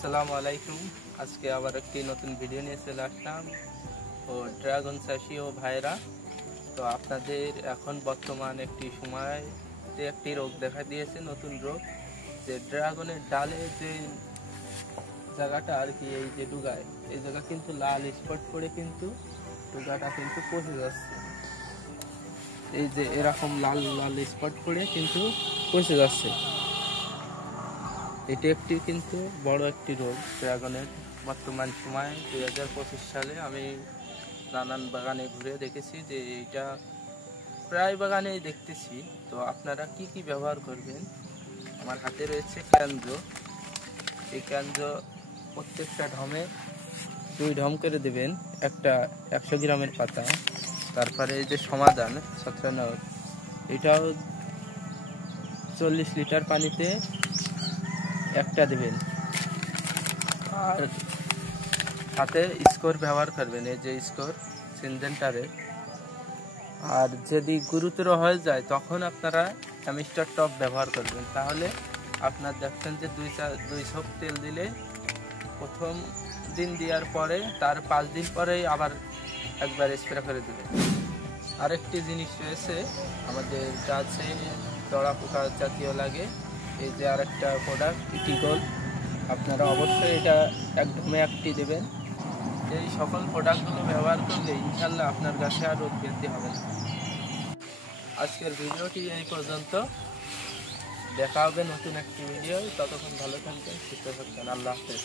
আসসালামু আলাইকুম। আজকে আবার একটি নতুন ভিডিও নিয়ে চলে আসলাম। ও ড্রাগন চাষি ও ভাইরা, তো আপনাদের এখন বর্তমান একটি সময়তে একটি রোগ দেখা দিয়েছে, নতুন রোগ, যে ড্রাগনের ডালে যে জায়গাটা আর কি, এই যে ডুগায়, এই জায়গা কিন্তু লাল স্পট করে কিন্তু ডুগাটা কিন্তু পচে যাচ্ছে। এই যে এরকম লাল লাল স্পট করে কিন্তু পচে যাচ্ছে। এটি একটি কিন্তু বড় একটি রোগ ড্রাগনের। বর্তমান সময়ে 2025 সালে আমি নানান বাগানে ঘুরে দেখেছি যে এইটা প্রায় বাগানেই দেখতেছি। তো আপনারা কি কি ব্যবহার করবেন? আমার হাতে রয়েছে ক্যানজো। এই ক্যানজো প্রত্যেকটা ঢমে 2 ঢম করে দেবেন, একটা 100 গ্রামের পাতা। তারপরে এই যে সমাধান 17, এটাও 40 লিটার পানিতে একটা দেবেন। আর সাথে স্কোর ব্যবহার করবেন, এই যে স্কোর সিনজেন্টারে। আর যদি গুরুতর হয়ে যায় তখন আপনারা অ্যামিস্টার টপ ব্যবহার করবেন। তাহলে আপনার দেখছেন যে 2 ছোপ তেল দিলে প্রথম দিন দেওয়ার পরে তার 5 দিন পরেই আবার একবার স্প্রে করে দেবেন। আরেকটি জিনিস রয়েছে আমাদের গাছে দড়া পোকা জাতীয় লাগে, এই যে আরেকটা প্রোডাক্ট ইটিগোল, আপনারা অবশ্যই এটা একদমই একটি দেবেন। এই সকল প্রোডাক্টগুলো ব্যবহার করলে ইনশাল্লাহ আপনার গাছে আর রোগ বৃদ্ধি হবে না। আজকের ভিডিওটি এই পর্যন্ত, দেখা হবে নতুন একটি ভিডিও। ততক্ষণ ভালো থাকবেন, সুস্থ থাকবেন। আল্লাহ হাফেজ।